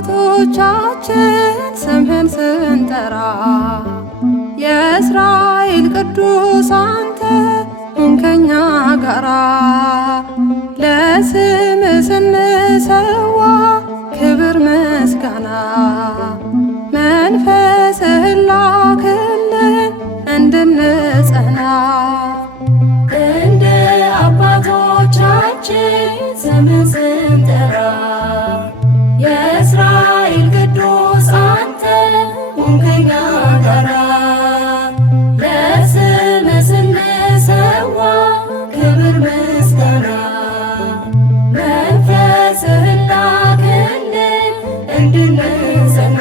አባቶቻችን ስምህን ስንጠራ የእስራኤል ቅዱስ አንተ ሁን ከኛ ጋራ። ለስምህ ስንሰዋ ክብር ምስጋና መንፈስህን ላክልን እንድንጸና። እንደ አባቶቻችን ስምህን ስንጠራ የእስራኤል ቅዱስ አንተ ሁን ከኛ ጋራ። ለስምህ ስንሰዋ ክብር ምስጋና መንፈስህን ላክልን እንድንጸና።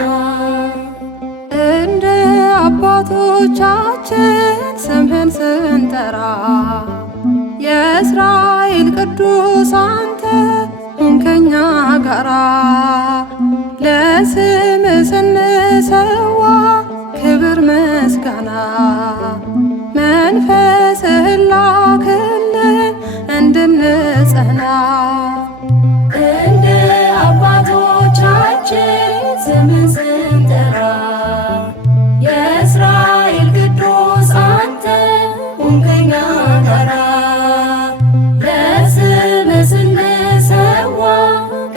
እንደ አባቶቻችን ስምህን ስንጠራ የእስራኤል ቅዱስ አንተ ሁን ከኛ ጋራ። ለስምህ ስንሰዋ ክብር ምስጋና መንፈስህን ላክልን እንድንጸና። እንደ አባቶቻችን ስምህን ስንጠራ የእስራኤል ቅዱስ አንተ ሁን ከኛ ጋራ። ለስምህ ስንሰዋ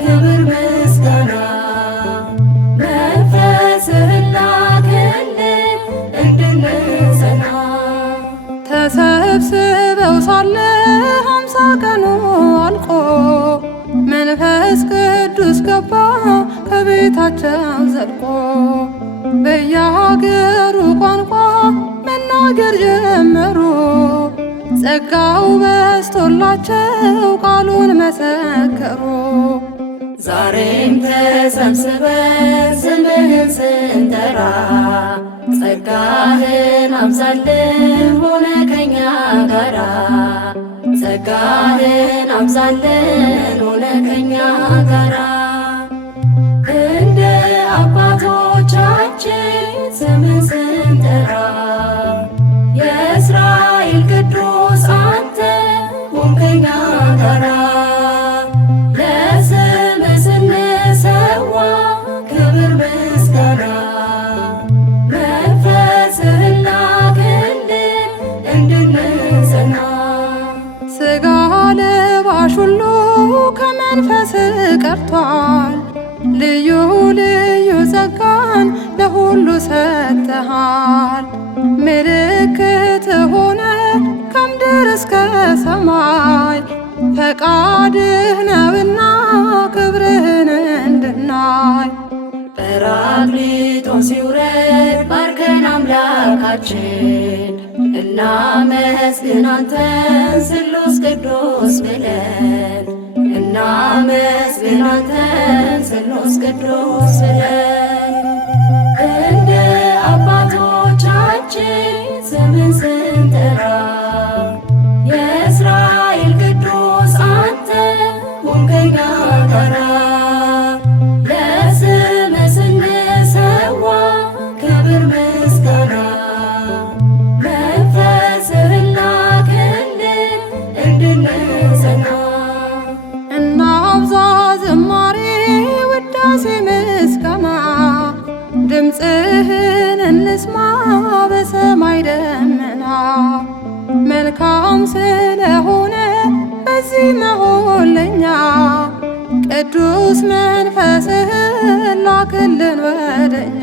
ክብር ምስጋና መንፈስህን ላክልን እንድንጸና። ተሰብስበው ሳለ 50 ቀኑ አልቆ መንፈስ ቅዱስ ገባ ከቤታቸው ዘልቆ። በየሀገሩ ቋንቋ መናገር ጀመሩ ጸጋው በስቶላቸው ቃሉን መሰከሩ። ዛሬም ተሰብስበን ስምህን ስንጠራ ጸጋህን አብዛልን ሆነ ከኛ ጋራ። ጸጋህን አብዛልን ሆነ ከኛ ጋራ። እንደ አባቶቻችን ስምህን ስንጠራ የእስራኤል ቅዱስ አንተ ሁን ከኛ ጋራ። ለስምህ ስንሰዋ ክብር ምስጋና መንፈስህን ላክልን እንድንጸና። ሥጋ ለባሽ ሁሉ ከመንፈስ ቀርቷል ልዩ ልዩ ጸጋን ለሁሉ ሰጥተሃል። ምልክት ሆነ ከምድር እስከ ሰማይ ፈቃድህ ነውና ክብርህን እንድናይ። ጰራቅሊጦስ ይውረድ ባርከን አምላካችን እናመስግን አንተን ስሉስ ቅዱስ ብለን። እናመስግን አንተን ስሉስ ቅዱስ ብለን። እንደ አባቶቻችን ስምህን ስንጠራ የእስራኤል ቅዱስ አንተ ሁን ከኛ ጋራ። ለስምህ ስንሰዋ ክብር ምስጋና መንፈስህን ላክልን እንድንጸና። እናብዛ ዝማሬ ውዳሴ ምስጋና ድምፅህን እንስማ በሰማይ ደመና። መልካም ስለሆነ በዚህ መሆን ለኛ ቅዱስ መንፈስህን ላክልን ወደኛ።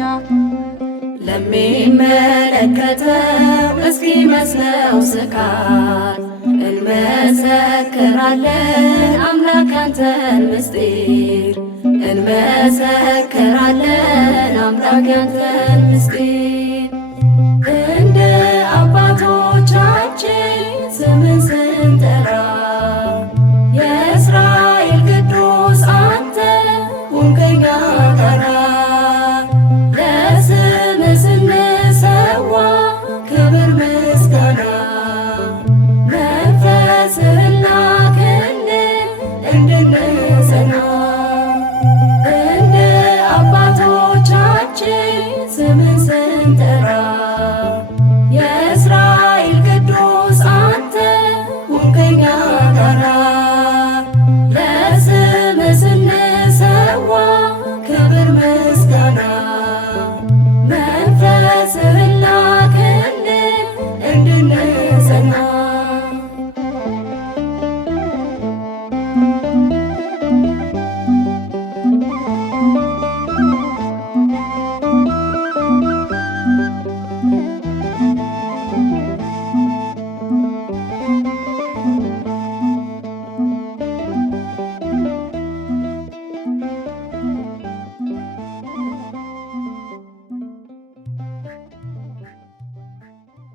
ለሚመለከተው እስኪመስለው ስካር እንመሰክራለን አምላክ ያንተን ምስጢር። እንመሰክራለን አምላክ ያንተን ምስጢር። እንደ አባቶቻችን ስምህን ስንጠራ የእስራኤል ቅዱስ አንተ ሁን ከኛ ጋራ። ለስምህ ስንሰዋ ክብር ምስጋና መንፈስህን ላክልን እንድንጸና። እንደ አባቶቻችን ስምህን ስንጠራ የእስራኤል ቅዱስ አንተ ሁን ከኛ ጋራ። ለስምህ ስንሰዋ ክብር ምስጋና